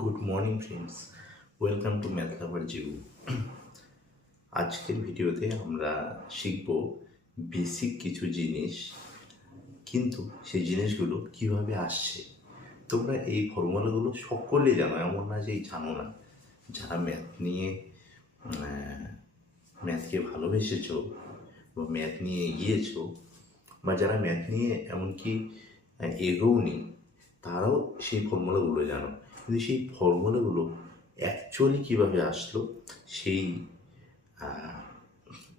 Good morning friends, welcome to math lover জিউ। আজকের ভিডিওতে আমরা শিখব বেসিক কিছু জিনিস, কিন্তু সেই জিনিসগুলো কিভাবে আসছে। তোমরা এই ফর্মুলাগুলো সকলে জানো, এমন না যে জানো না। যারা ম্যাথ নিয়ে ম্যাথকে ভালোবেসেছো বা ম্যাথ নিয়ে এগিয়েছো, বা যারা ম্যাথ নিয়ে এমনকি এগোওনি, তারাও সেই ফর্মুলাগুলো জানো। কিন্তু সেই ফর্মুলাগুলো অ্যাকচুয়ালি কীভাবে আসলো, সেই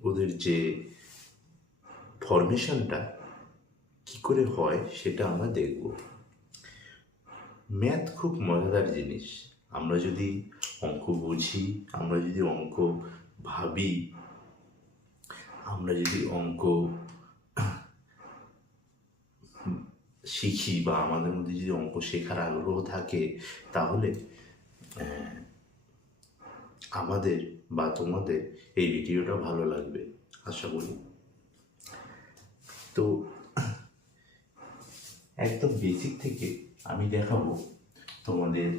ওদের যে ফরমেশনটা কী করে হয় সেটা আমরা দেখব। ম্যাথ খুব মজাদার জিনিস। আমরা যদি অঙ্ক বুঝি, আমরা যদি অঙ্ক ভাবি, আমরা যদি অঙ্ক শিখি, বা আমাদের মধ্যে যদি অঙ্ক শেখার আগ্রহ থাকে, তাহলে আমাদের বা তোমাদের এই ভিডিওটা ভালো লাগবে আশা করি। তো একদম বেসিক থেকে আমি দেখাবো তোমাদের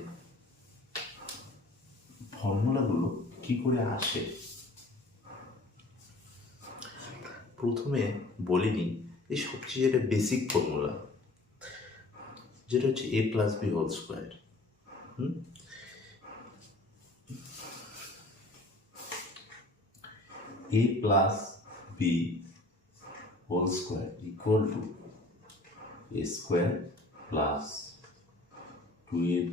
ফর্মুলাগুলো কি করে আসে। প্রথমে বলে নিই এই সবচেয়ে যেটা বেসিক ফর্মুলা, যেটা হচ্ছে a plus b whole square. a plus b whole square equal to a square plus 2ab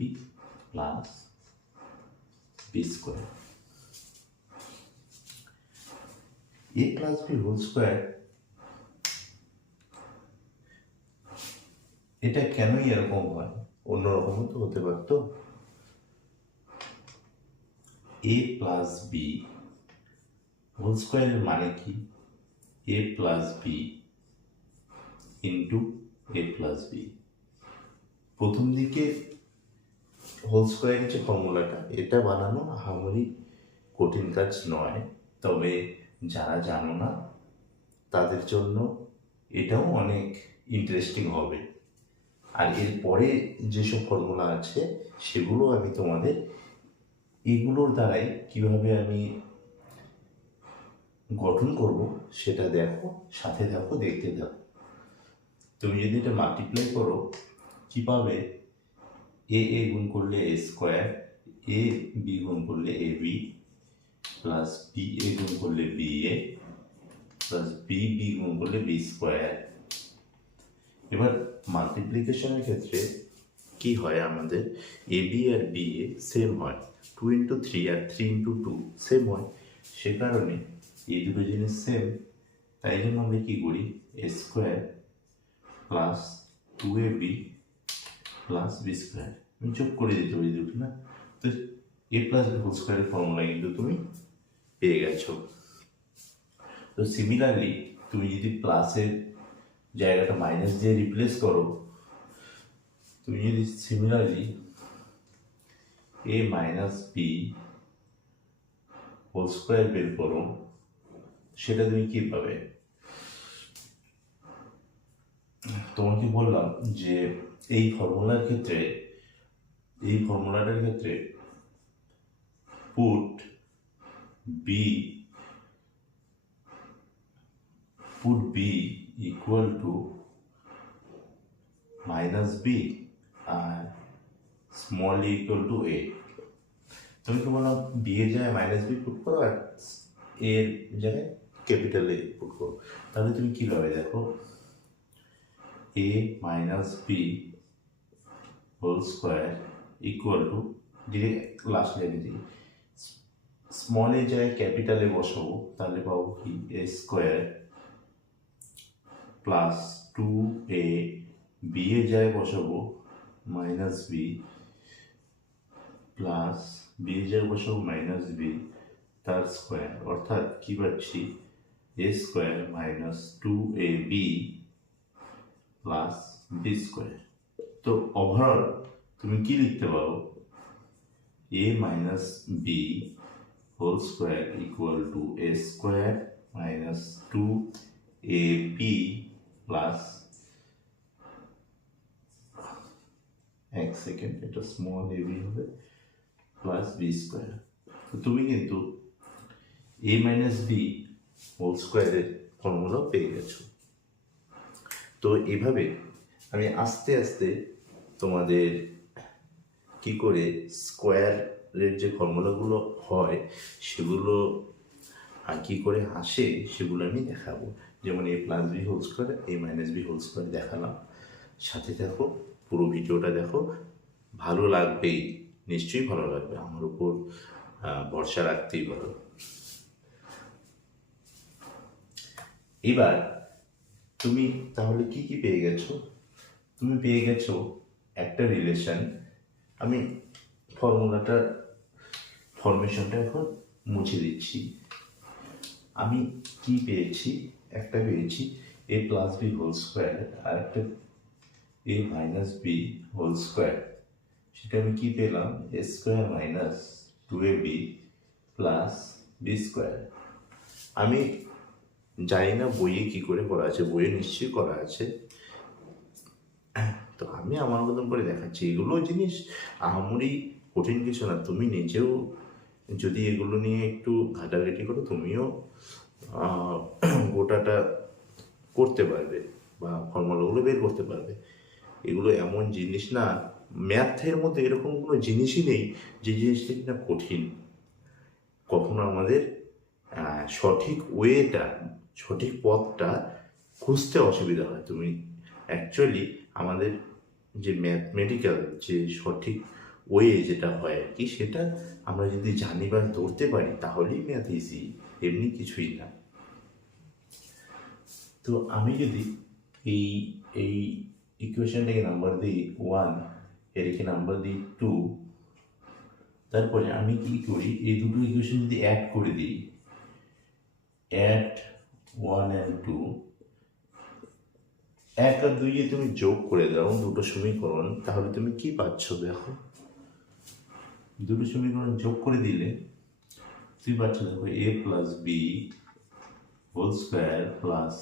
plus b square. a plus b whole square, এটা কেনই এরকম হয়? অন্যরকমও তো হতে পারত। a প্লাস বি হোল স্কোয়ারের মানে কি? a plus b into a plus b. প্রথম দিকে হোল স্কোয়ারের যে ফর্মুলাটা, এটা বানানো আহামরি কঠিন কাজ নয়, তবে যারা জানো না তাদের জন্য এটাও অনেক ইন্টারেস্টিং হবে। আর এরপরে যেসব ফর্মুলা আছে সেগুলো আমি তোমাদের এগুলোর দ্বারাই কিভাবে আমি গঠন করব সেটা দেখো, সাথে দেখো, দেখতে থাকো। তুমি যদি এটা মাল্টিপ্লাই করো, কি পাবে? এ গুণ করলে এ স্কোয়ার, এ বি গুণ করলে এ বি, প্লাস বি এ গুণ করলে B a, plus B B গুণ করলে বি স্কোয়ার। এবার মাল্টিপ্লিকেশনের ক্ষেত্রে কি হয়, আমাদের A B R B A same হয়, 2 × 3 আর 3 × 2 সেম হয়। সে কারণে এই দুটো জিনিস সেম, তাই জন্য আমরা কি করি, a square plus 2ab plus b square আমি যোগ করে দিতে পারি দুটো, না? তো এ প্লাস বি হোল স্কোয়ারের ফর্মুলা কিন্তু তুমি পেয়ে গেছো। তো সিমিলারলি তুমি যদি প্লাসের জায়গাটা মাইনাস দিয়ে রিপ্লেস করো, তুমি যদি সিমিলারলি এ মাইনাস বি হোল স্কোয়ার বের করো, সেটা তুমি কি পাবে? তোমাকে বললাম যে এই ফর্মুলাটার ক্ষেত্রে put b equal to minus b আর স্মল ইকুয়াল টু এ। তুমি কি বললাম বি এর জায়গায় মাইনাস বি পুট করো আর এর জায়গায় ক্যাপিটাল এ পুট করো, তাহলে তুমি কি পাবে? দেখো, a minus b whole square equal to, direct last লাইনে দিই, স্মল এর জায়গায় ক্যাপিটাল এ বসাবো, তাহলে পাবো কি, এ স্কোয়ার প্লাস 2a, বি এর জায়গায় বসাবো মাইনাস বি, প্লাস বি এর জায়গায় বসাবো মাইনাস বি, তার স্কোয়ার। অর্থাৎ কি পাচ্ছি, a square minus 2ab plus b square. তো ওভারঅল তুমি কি লিখতে পারো, a minus b whole square equal to a square minus 2ab plus, এক সেকেন্ড, এটা স্মল এ বি হবে, প্লাস বি স্কোয়ার। তো তুমি কিন্তু এ মাইনাস বি হোল স্কোয়ারের ফর্মুলা পেয়ে গেছো। তো এভাবে আমি আস্তে আস্তে তোমাদের কি করে স্কোয়ারের যে ফর্মুলাগুলো হয় সেগুলো আর কি করে আসে সেগুলো আমি দেখাবো। যেমন এ প্লাস বি হোল স্কোয়ার, এ মাইনাস বি হোল স্কোয়ার দেখালাম। সাথে দেখো, পুরো ভিডিওটা দেখো, ভালো লাগবেই, নিশ্চয়ই ভালো লাগবে, আমার উপর ভরসা রাখতেই পারো। এবার তুমি তাহলে কি কি পেয়ে গেছো? তুমি পেয়ে গেছো একটা রিলেশন। আমি ফরমেশনটা এখন মুছে দিচ্ছি। আমি কি পেয়েছি? একটা পেয়েছি a plus b whole square, আর একটা a minus b whole square. সেটা আমি কি পেলাম? A square minus 2ab plus b square. আমি জানি না বইয়ে কি করে করা আছে, বইয়ে নিশ্চয়ই করা আছে, তো আমি আমার মতন করে দেখাচ্ছি। এগুলো জিনিস আহামরি কঠিন কিছু না। তুমি নিজেও যদি এগুলো নিয়ে একটু ঘাটাঘাটি করো, তুমিও গোটাটা করতে পারবে বা ফর্মুলাগুলো বের করতে পারবে। এগুলো এমন জিনিস না, ম্যাথের মধ্যে এরকম কোনো জিনিসই নেই যে জিনিসটা কিনা কঠিন। কখনো আমাদের সঠিক ওয়েটা, সঠিক পথটা খুঁজতে অসুবিধা হয়। তুমি অ্যাকচুয়ালি আমাদের যে ম্যাথমেটিক্যাল যে সঠিক ওয়ে যেটা হয় আর কি, সেটা আমরা যদি জানি বা ধরতে পারি তাহলেই ম্যাথ ইজি, এমনি কিছুই না। তো আমি যদি এই এই ইকুয়েশনটাকে নাম্বার দিই 1, এদিকে নাম্বার দিই 2, তারপরে আমি কি করি, এই দুটো ইকুয়েশন যদি অ্যাড করে দিই, অ্যাড 1 and 2, 1 আর 2 যদি তুমি যোগ করে দাও দুটো সমীকরণ, তাহলে তুমি কি পাচ্ছ দেখো। দুটো সমীকরণ যোগ করে দিলে তুমি পাচ্ছ দেখো a plus b whole square plus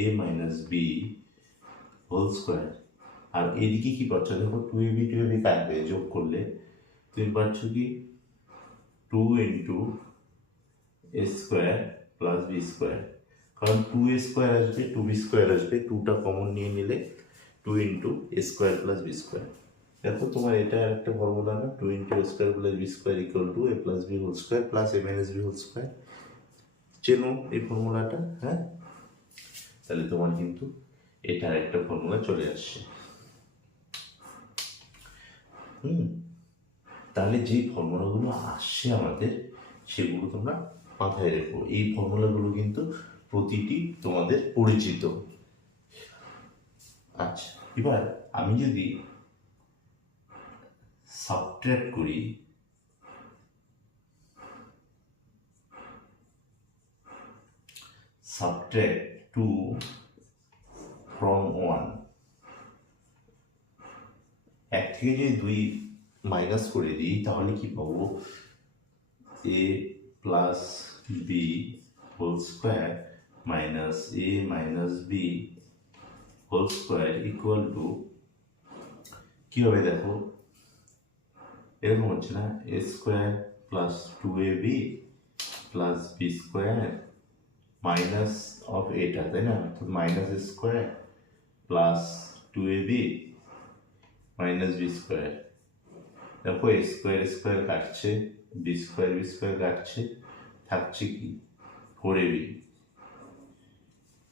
a minus b whole square. আর এদিকে কি পাচ্ছ দেখো, 2ab কাটবে, যোগ করলে তুমি পাচ্ছ কি 2 into a square plus b square. কারণ 2a স্কোয়ার আসবে, 2b স্কোয়ার আসবে, 2টা কমন নিয়ে নিলে 2 into a square plus b square. দেখো তোমার এটা একটা ফর্মুলা না, 2 into a square plus b square equal to a plus b whole square plus a minus b whole square. চেনো এই ফর্মুলাটা? হ্যাঁ, তাহলে তোমার কিন্তু এটার একটা ফর্মুলা চলে আসছে। তাহলে যে ফর্মুলাগুলো আসছে আমাদের, সেগুলো তোমরা মাথায় রেখো। এই ফর্মুলাগুলো কিন্তু প্রতিটি তোমাদের পরিচিত। আচ্ছা, এবার আমি যদি সাবট্রাক্ট করি, subtract 2 from 1, 1 থেকে যদি 2 মাইনাস করে দিই তাহলে কি পাবো? A plus b whole square minus a minus b whole square equal to কি হবে দেখো, এরকম হচ্ছে না, a square plus 2ab plus b square minus of এটা, তাই না? তো minus square plus 2ab minus b square. দেখো এ স্কোয়ার স্কোয়ার কাটছে, বি স্কোয়ার কাটছে, থাকছে কি 4ab,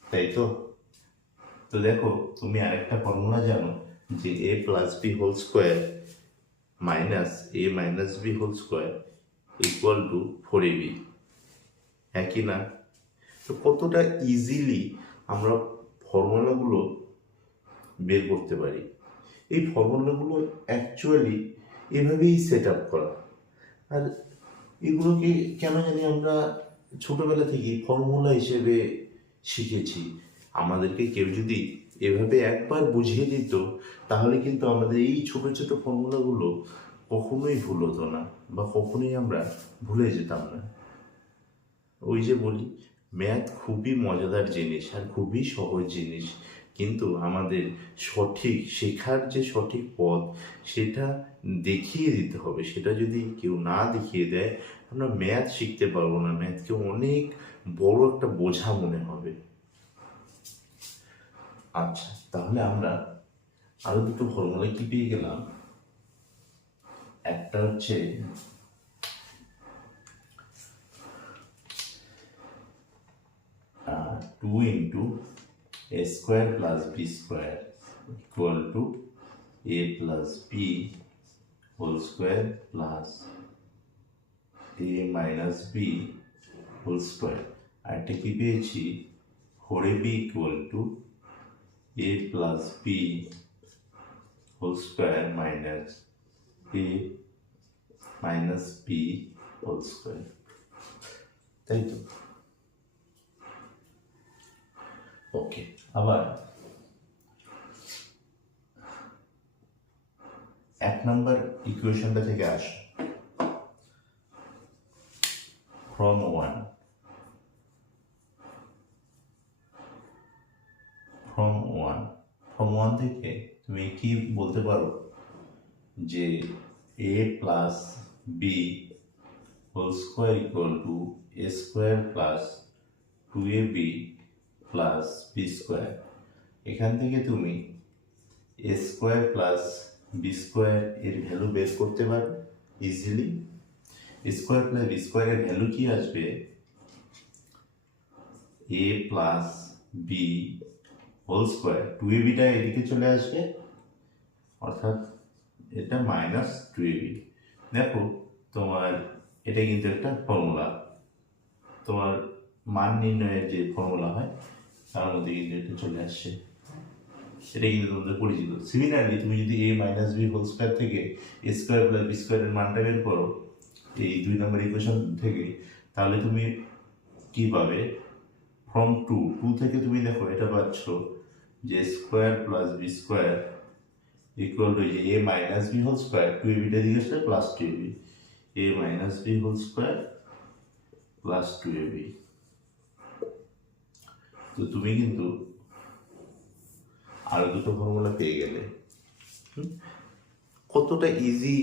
তাই তো? তো দেখো তুমি আরেকটা ফর্মুলা জানো যে a plus b whole square minus a minus b whole square equal to 4ab, একই না? তো কতটা ইজিলি আমরা ফর্মুলাগুলো বের করতে পারি। এই ফর্মুলাগুলো অ্যাকচুয়ালি এভাবেই সেট আপ করা। আর এগুলোকে কেন জানি আমরা ছোটবেলা থেকেই ফর্মুলা হিসেবে শিখেছি। আমাদেরকে কেউ যদি এভাবে একবার বুঝিয়ে দিত, তাহলে কিন্তু আমাদের এই ছোট ছোট ফর্মুলাগুলো কখনোই ভুল হতো না, বা কখনোই আমরা ভুলে যেতাম না। ওই যে বলি, ম্যাথ খুবই মজাদার জিনিস আর খুবই সহজ জিনিস। কিন্তু আমাদের সঠিক শেখার যে সঠিক পথ সেটা দেখিয়ে দিতে হবে। সেটা যদি কেউ না দেখিয়ে দেয় আমরা ম্যাথ শিখতে পারবো না, ম্যাথকে অনেক বড় একটা বোঝা মনে হবে। আচ্ছা, তাহলে আমরা আরো দুটো ফর্মুলা কি পেয়ে গেলাম। একটা হচ্ছে 2 into a square plus b square equal to a plus b whole square plus a minus b whole square। আর একটা কি পেয়েছি 4ab equal to a plus b whole square minus a minus b whole square, তাই তো? ওকে, আবার 1 নম্বর ইকুয়েশনটা থেকে আস। from 1 থেকে তুমি কি বলতে পারো যে a plus b whole square equal to a square plus 2ab plus b square. এখান থেকে তুমি a square plus b square এর ভ্যালু বের করতে পারো ইজিলি। স্কোয়ার প্লাস বি স্কোয়ারের ভ্যালু কি আসবে a plus b whole square, 2abটা এদিকে চলে আসবে অর্থাৎ এটা মাইনাস 2ab। দেখো তোমার এটা কিন্তু একটা ফর্মুলা, তোমার মান নির্ণয়ের যে ফর্মুলা হয় তার মধ্যে কিন্তু এটা চলে আসছে, এটা কিন্তু তোমাদের পরিচিত। সিমিলারলি তুমি যদি a minus b whole square থেকে এ স্কোয়ার প্লাস বি স্কোয়ারের মানটা বের করো এই 2 নম্বর ইকুয়েশন থেকে, তাহলে তুমি কি পাবে ফ্রম 2 থেকে তুমি দেখো এটা পাচ্ছ যে square plus b square equal to যে a minus b whole square 2abটা দিকে আসলে plus 2ab, a minus b whole square plus 2ab। তো তুমি কিন্তু আরো দুটো ফর্মুলা পেয়ে গেলে। কতটা ইজি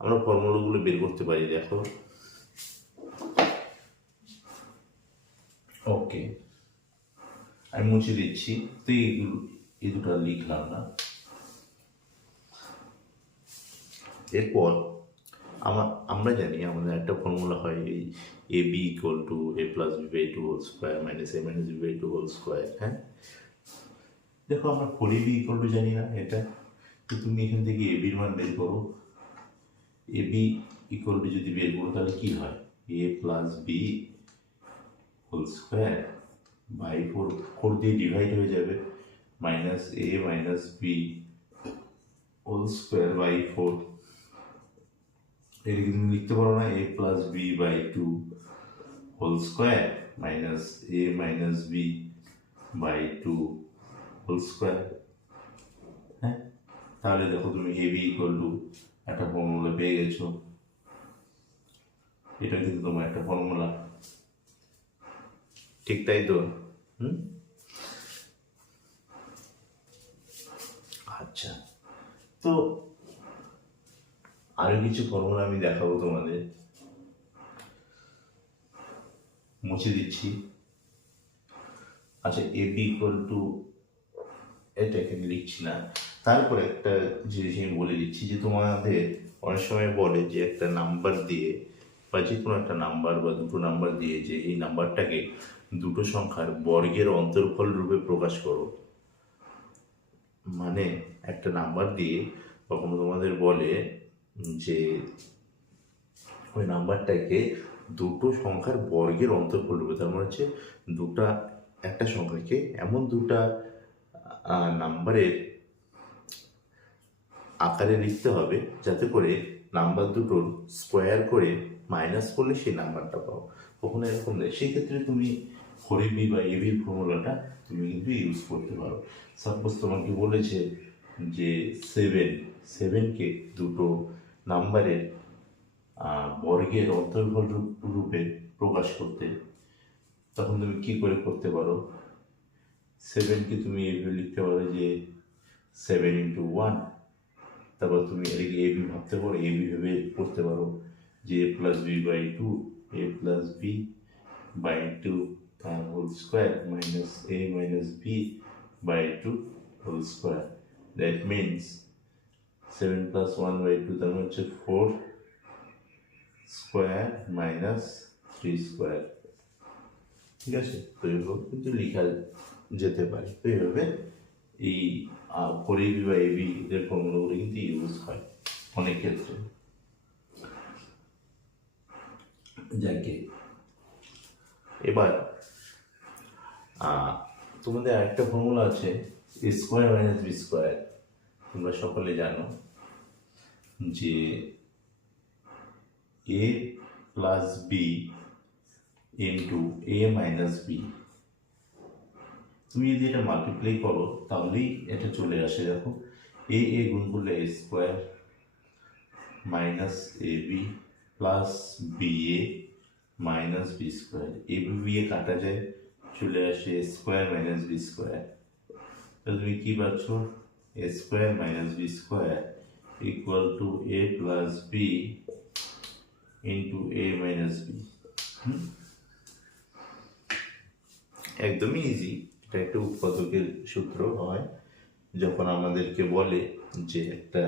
আমরা ফর্মুলাগুলো বের করতে পারি দেখো। ওকে, আমি মুছে দিচ্ছি, তো এই দুটো লিখলাম না। এরপর আমরা জানি আমাদের একটা ফর্মুলা হয় এই a b equal to a plus b by two whole square minus a minus b by two whole square. হ্যাঁ, দেখো আমরা 4ab ইকুয়াল টু জানি না এটা, তো তুমি এখান থেকে এ বির মান বের করো। এ বি ইকুয়াল টু যদি বের করো তাহলে কি হয় a plus b whole square by 4 দিয়ে ডিভাইড হয়ে যাবে minus a minus b whole square by 4। এটাকে তুমি লিখতে পারো না a plus b by 2 whole square minus a minus b by 2 whole square. হ্যাঁ, তাহলে দেখো তুমি এ বি ইকুয়াল টু একটা ফর্মুলা পেয়ে গেছো, এটা কিন্তু তোমার একটা ফর্মুলা, ঠিক তাই তো? আচ্ছা, তো আরো কিছু ফর্মুলা আমি দেখাবো তোমাদের, মুছে দিচ্ছি। আচ্ছা, এ বি ইকুয়াল টু এটা এখানে লিখছি না। তারপরে একটা জিনিস আমি বলে দিচ্ছি যে তোমাদের অনেক সময় বলে যে একটা নাম্বার দিয়ে বা যে কোনো একটা নাম্বার বা দুটো নাম্বার দিয়ে যে এই নাম্বারটাকে দুটো সংখ্যার বর্গের অন্তর্ফল রূপে প্রকাশ করো। মানে একটা নাম্বার দিয়ে কখনো তোমাদের বলে যে ওই নাম্বারটাকে দুটো সংখ্যার বর্গের অন্তর্ফল রূপে, তার মানে হচ্ছে একটা সংখ্যাকে এমন দুটা নাম্বারের আকারে লিখতে হবে যাতে করে নাম্বার দুটোর স্কোয়ার করে মাইনাস করলে সেই নাম্বারটা পাও। কখনো এরকম নেই, সেক্ষেত্রে তুমি 4ab বা ab ফর্মুলাটা তুমি কিন্তু ইউজ করতে পারো। সাপোজ তোমাকে বলেছে যে 7কে দুটো নাম্বারের বর্গের অন্তর্ফল রূপে প্রকাশ করতে, তখন তুমি কি করে করতে পারো সেভেনকে তুমি এইভাবে লিখতে পারো যে 7 × 1। তারপর তুমি এটাকে এবি ভাবতে পারো, এবি ভেবে করতে পারো যে a+b/2 whole square minus a-b/2 whole square. That means 7 + 1/2 তার মানে হচ্ছে 4 স্কোয়ার মাইনাস 3 স্কোয়ার। ঠিক আছে, তো এইভাবে কিন্তু লেখা যেতে পারে। তো এইভাবে এই 4ab বা ab এর ফর্মুলাগুলো কিন্তু ইউজ হয় অনেক ক্ষেত্রে। যাকে এবার তোমাদের আরেকটা ফর্মুলা আছে a² - b²। তোমরা সকলে জানো যে a + b × a - b। তুমি যদি এটা মাল্টিপ্লাই করো তাহলেই এটা চলে আসে। দেখো a গুণ করলে a² minus ab plus ba minus b²। ab কাটা যায়, চলে আসে a² - b²। তাহলে তুমি কি পাচ্ছ? a² - b² = a + b × a - b। একদমই ইজি। এটা একটা উৎপাদকের সূত্র হয় যখন আমাদেরকে বলে যে একটা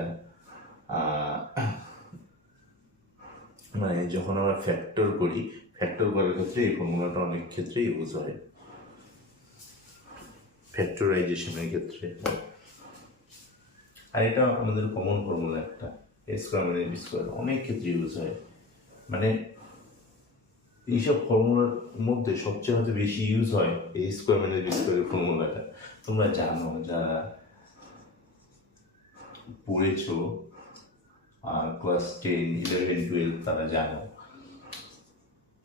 মানে যখন আমরা ফ্যাক্টর করার ক্ষেত্রে এই ফর্মুলাটা অনেক ক্ষেত্রে ইউজ হয়, ফ্যাক্টরাইজেশনের ক্ষেত্রে। আর এটা আমাদের কমন ফর্মুলা একটা, a² - b² অনেক ক্ষেত্রে ইউজ হয়। মানে এইসব ফর্মুলার মধ্যে সবচেয়ে হয়তো বেশি ইউজ হয় a² - b² ফর্মুলাটা। তোমরা জানো, যারা পড়েছো ক্লাস 10, 11, 12 তারা জানো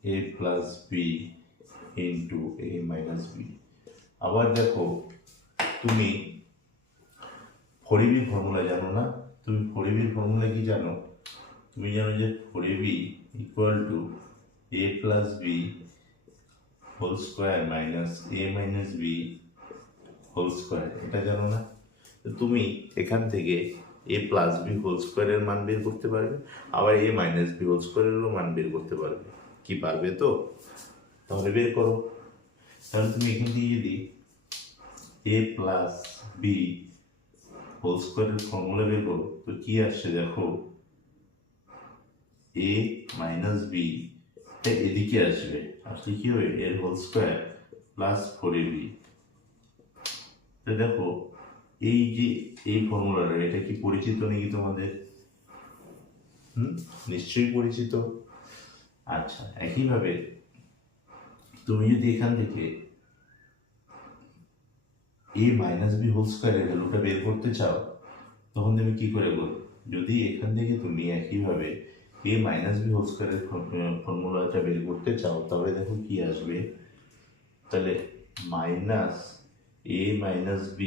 a + b × a - b। আবার দেখো তুমি 4ab ফর্মুলা জানো না? তুমি 4ab ফর্মুলা কি জানো? তুমি জানো যে 4ab = a + b whole square minus a - b whole square. এটা জানো না? তো তুমি এখান থেকে a + b হোল স্কোয়ারের মান বের করতে পারবে, আবার a - b হোল স্কোয়ারেরও মান বের করতে পারবে। কি পারবে তো? তাহলে বের করো। তাহলে তুমি এখান থেকে যদি a + b হোল স্কোয়ারের ফর্মুলা বের করো তো কি আসছে দেখো, a - b এদিকে আসবে, আসলে কি হবে এর হোল স্কোয়ার প্লাস 4ab। দেখো এই যে এই ফর্মুলাটা, এটা কি পরিচিত নাকি তোমাদের? নিশ্চয়ই পরিচিত। আচ্ছা, একইভাবে তুমি যদি এখান থেকে a - b হোল স্কোয়ারের ভ্যালুটা বের করতে চাও তখন তুমি কি করে করবে? যদি এখান থেকে তুমি একইভাবে a - b হোল স্কোয়ারের ফর্মুলাটা বের করতে চাও তাহলে দেখো কি আসবে, তাহলে minus a - b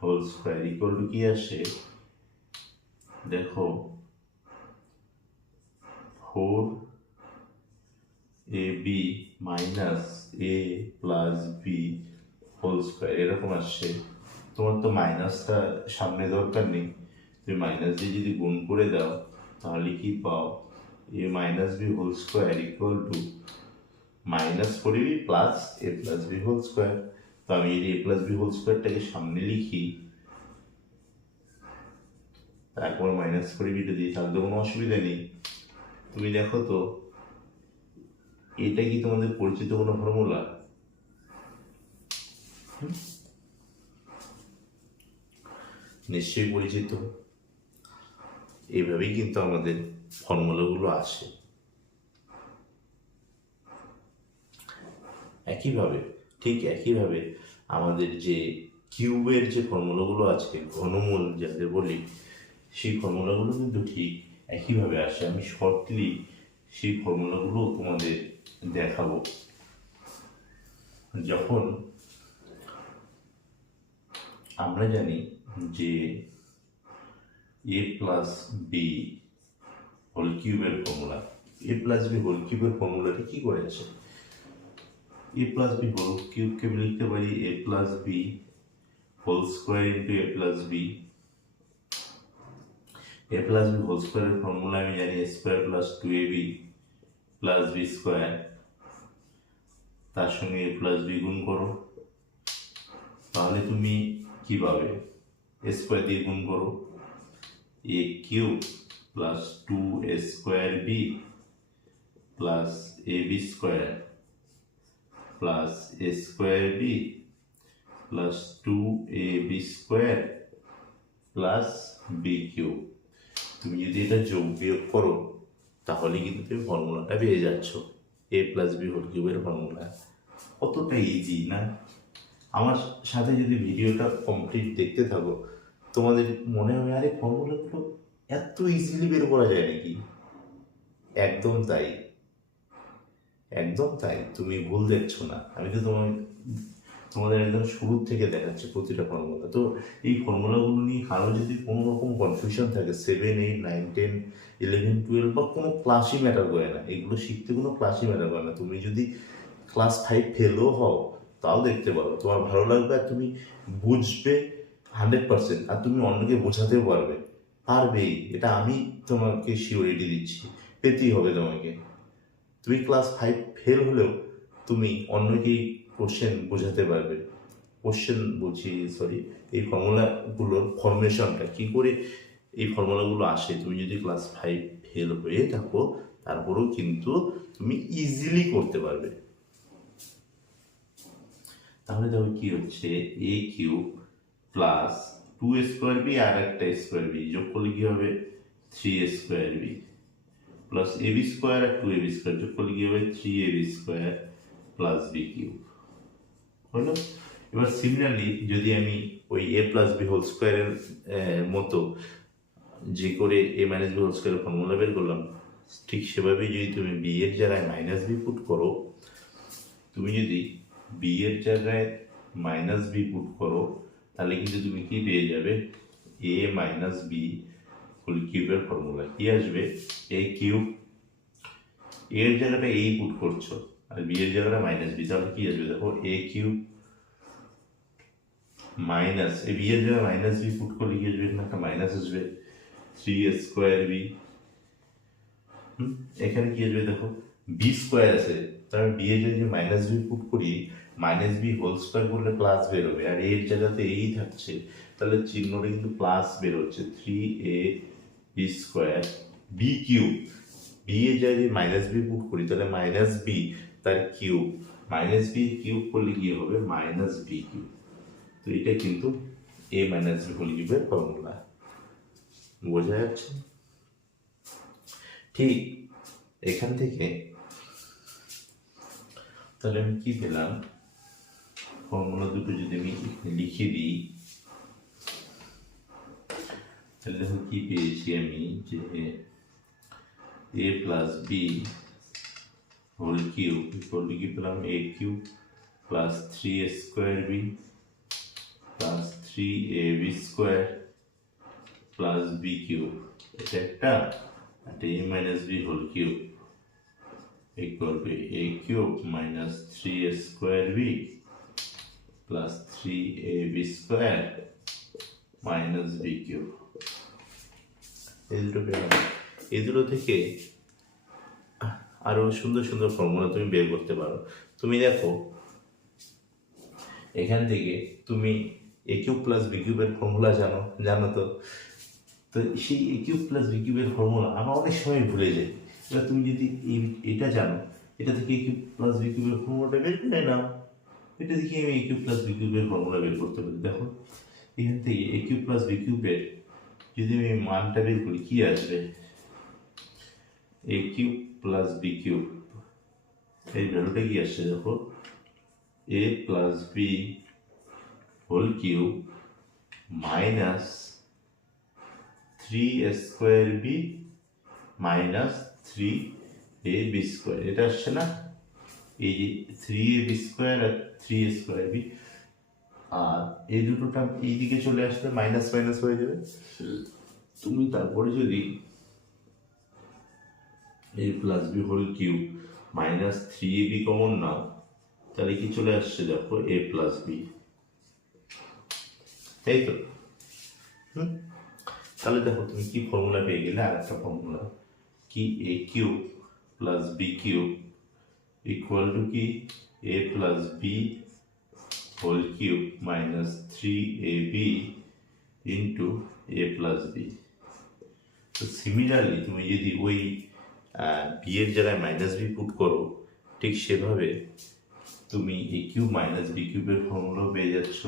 whole square equal to কি আসে দেখো 4ab minus a plus b whole square এরকম আসছে। তোমার তো মাইনাসটা সামনে দরকার নেই, তুমি মাইনাস দিয়ে যদি গুণ করে দাও তাহলে কি পাও, a - b whole square equal to -4ab plus a plus b whole square. তো আমি এই a প্লাস b হোল স্কোয়ারটাকে সামনে লিখি, তারপর -4ab দিই, তাহলে তো কোনো অসুবিধা নেই। তুমি দেখো তো এটা কি তোমাদের পরিচিত কোনো ফর্মুলা? নিশ্চয়ই পরিচিত। এইভাবেই কিন্তু আমাদের ফর্মুলাগুলো আসে। ঠিক একইভাবে আমাদের যে কিউবের যে ফর্মুলাগুলো আছে, ঘনমূল যাদের বলি, সেই ফর্মুলাগুলো কিন্তু ঠিক একইভাবে আসে। আমি শর্টলি সেই ফর্মুলাগুলো তোমাদের দেখাবো। যখন আমরা জানি যে a + b হোল কিউবের ফর্মুলা, a + b হোল কিউবের ফর্মুলাটি কি করে আসে? এ প্লাস বি হোল কিউবকে আমি লিখতে পারি a plus b whole square into a plus b. A plus b whole স্কোয়ারের ফর্মুলা আমি জানি a square plus two a b plus b square, তার সঙ্গে এ প্লাস বি গুণ করো, তাহলে তুমি কি পাবে? এ স্কোয়ার দিয়ে গুণ করো, a cube plus two a square b plus a b square plus a square b plus two a b square plus b cube. তুমি যদি এটা যোগ বিয়োগ করো তাহলে কিন্তু তুমি ফর্মুলাটা পেয়ে যাচ্ছ, এ প্লাস বি হোল কিউবের ফর্মুলা। কতটা ইজি না? আমার সাথে যদি ভিডিওটা কমপ্লিট দেখতে থাকো তোমাদের মনে হবে আরে ফর্মুলাগুলো এত ইজিলি বের করা যায় নাকি? একদম তাই, একদম তাই, তুমি ভুল দেখছো না। আমি তো তোমাদের একদম শুরু থেকে দেখাচ্ছি প্রতিটা ফর্মুলা। তো এই ফর্মুলাগুলো নিয়ে কারো যদি কোনো রকম কনফিউশন থাকে, 7, 8, 9, 10, 11, 12 বা কোনো ক্লাসই ম্যাটার করে না, এগুলো শিখতে কোনো ক্লাসই ম্যাটার করে না। তুমি যদি ক্লাস 5 ফেলও হও তাও দেখতে পারো, তোমার ভালো লাগবে আর তুমি বুঝবে 100%, আর তুমি অন্যকে বোঝাতেও পারবেই, এটা আমি তোমাকে সিওরিটি দিচ্ছি, পেতেই হবে তোমাকে। তুমি ক্লাস 5 ফেল হলেও তুমি অন্যকে কোশ্চেন বোঝাতে পারবে। কোশ্চেন বলছি, সরি, এই ফর্মুলাগুলোর ফরমেশনটা কী করে এই ফর্মুলাগুলো আসে, তুমি যদি ক্লাস 5 ফেল হয়ে থাকো তারপরেও কিন্তু তুমি ইজিলি করতে পারবে। তাহলে দেখো কি হচ্ছে, a cube plus two a square b আর একটা স্কোয়ার বি যোগ করলে কি হবে, three a square b plus a b square আর টু এ বি স্কোয়ার যোগ করলে কি হবে, three a b square plus b cube হলো। এবার সিমিলারলি যদি আমি ওই এ প্লাস বি হোল স্কোয়ারের মতো যে করে এ মাইনাস বি হোল স্কোয়ারের ফর্মুলা বের করলাম, ঠিক সেভাবেই যদি তুমি বি এর জায়গায় মাইনাস বি পুট করো, তুমি যদি বি এর জায়গায় মাইনাস বি পুট করো তাহলে কিন্তু তুমি কি পেয়ে যাবে, এ মাইনাস বি হোল কিউবের ফর্মুলা কি আসবে, এ কিউব, এর জায়গাটা এই পুট করছো আর বি এর জায়গাটা মাইনাস বি, তাহলে কি আসবে দেখো, এ কিউব মাইনাস এ বি এর জায়গায় মাইনাস বি পুট করলে কি আসবে, এখানে একটা মাইনাস আসবে, থ্রি স্কোয়ার বি, এখানে কি আসবে দেখো, বি স্কোয়ার আছে, তাহলে বি এর জায়গায় মাইনাস বি পুট করি, মাইনাস বি হোল স্কোয়ার করলে প্লাস বেরোবে, আর এর জায়গাতে এই থাকছে, তাহলে চিহ্নটা কিন্তু প্লাস বেরোচ্ছে, three a b square b cube, b এর জায়গায় মাইনাস বি পুট করি তাহলে মাইনাস বি তার কিউব, মাইনাস বি কিউব করলে কি হবে, মাইনাস বি কিউব। তো এটা কিন্তু এ মাইনাস বি হোল কিউবের ফর্মুলা, বোঝা যাচ্ছে? ঠিক এখান থেকে তাহলে আমি কি পেলাম, ফর্মুলা দুটো যদি আমি লিখে দিই তাহলে দেখো কি পেয়েছি আমি, যে a plus b whole cube equal to কি পেলাম, a cube plus three a square b plus three a b square plus b cube, এটা একটা, এটা a minus b whole cube equal to a cube minus three a square b plus three a b square minus b cube. এই দুটো পেলাম, এই দুটো থেকে আরো সুন্দর সুন্দর ফর্মুলা তুমি বের করতে পারো। তুমি দেখো এখান থেকে তুমি এ কিউব প্লাস বি কিউবের ফর্মুলা জানো তো সেই এ কিউব প্লাস বি কিউবের ফর্মুলা আমরা অনেক সময় ভুলে যাই। এবার তুমি যদি এটা জানো, এটা থেকে এ কিউব প্লাস বি কিউবের ফর্মুলাটা বের করে নাও, এটা থেকে আমি এ কিউব প্লাস বি কিউবের ফর্মুলা বের করতে পারি। দেখো এখান থেকে এ কিউব প্লাস বি কিউবের যদি আমি মানটা বের করি কি আসবে, a cube plus b cube, এই ভ্যালুটা কি আসছে দেখো, a plus b whole cube minus three square b minus three a b square, এটা আসছে না, এই যে থ্রি এ বি স্কোয়ার আর থ্রি স্কোয়ার বি, আর এই দুটোটা এইদিকে চলে আসলে মাইনাস মাইনাস হয়ে যাবে। তুমি তারপরে যদি a plus b whole cube minus three a b common নাও তাহলে কি চলে আসছে দেখো এ প্লাস বি, তাই তো? তাহলে দেখো তুমি কি ফর্মুলা পেয়ে গেলে, আর একটা ফর্মুলা কি, a cube plus b cube equal to কি a plus b whole cube minus 3ab into a plus b. তো সিমিলারলি তুমি যদি ওই বি এর জায়গায় মাইনাস বি পুট করো, ঠিক সেভাবে তুমি এ কিউব মাইনাস বি কিউবের ফর্মুলা পেয়ে যাচ্ছ,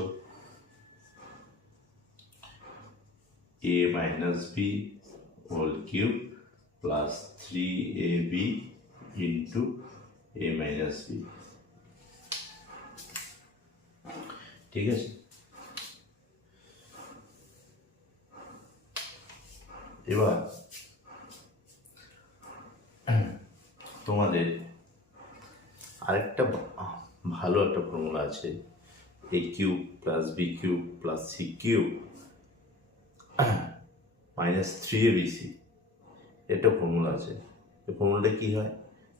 a minus b whole cube plus 3ab into a minus b। ঠিক আছে, এবার তোমাদের আরেকটা ভালো একটা ফর্মুলা আছে, a cube plus b cube plus c cube minus 3abc, এটা ফর্মুলা আছে। এই ফর্মুলাটা কী হয়,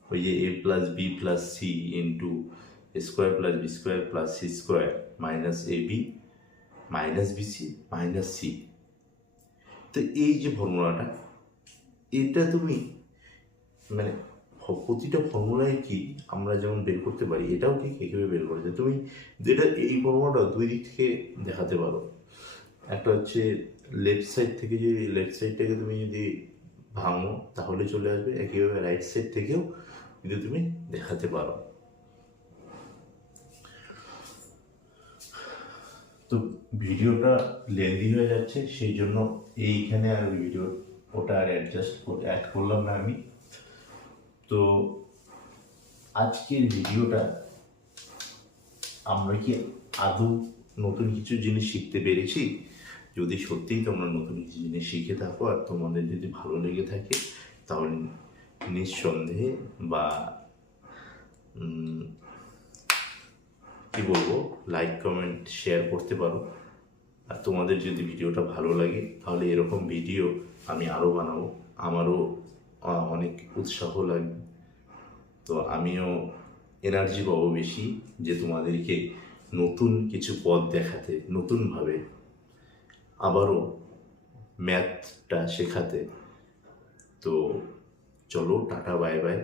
ওই যে a plus b plus c into square plus b square plus c square minus a b minus b c minus c. তো এই যে ফর্মুলাটা, এটা তুমি মানে প্রতিটা ফর্মুলায় কি আমরা যেমন বের করতে পারি, এটাও ঠিক একইভাবে বের করা যায়। তুমি যেটা এই ফর্মুলাটা দুই দিক থেকে দেখাতে পারো, একটা হচ্ছে লেফট সাইড থেকে, যদি লেফট সাইডটাকে তুমি যদি ভাঙো তাহলে চলে আসবে, একইভাবে রাইট সাইড থেকেও কিন্তু তুমি দেখাতে পারো। তো ভিডিওটা লেন্দি হয়ে যাচ্ছে, সেই জন্য এইখানে আর ভিডিও ওটা আর অ্যাড করলাম না আমি। তো আজকের ভিডিওটা আমরা কি আদৌ নতুন কিছু জিনিস শিখতে পেরেছি? যদি সত্যিই তোমরা নতুন কিছু জিনিস শিখে থাকো আর তোমাদের যদি ভালো লেগে থাকে, তাহলে নিঃসন্দেহে বা কি বলবো, লাইক কমেন্ট শেয়ার করতে পারো। আর তোমাদের যদি ভিডিওটা ভালো লাগে তাহলে এরকম ভিডিও আমি আরও বানাবো, আমারও অনেক উৎসাহ লাগবে। তো আমিও এনার্জি পাবো বেশি যে তোমাদেরকে নতুন কিছু পথ দেখাতে, নতুনভাবে আবারও ম্যাথটা শেখাতে। তো চলো, টাটা বাই বাই।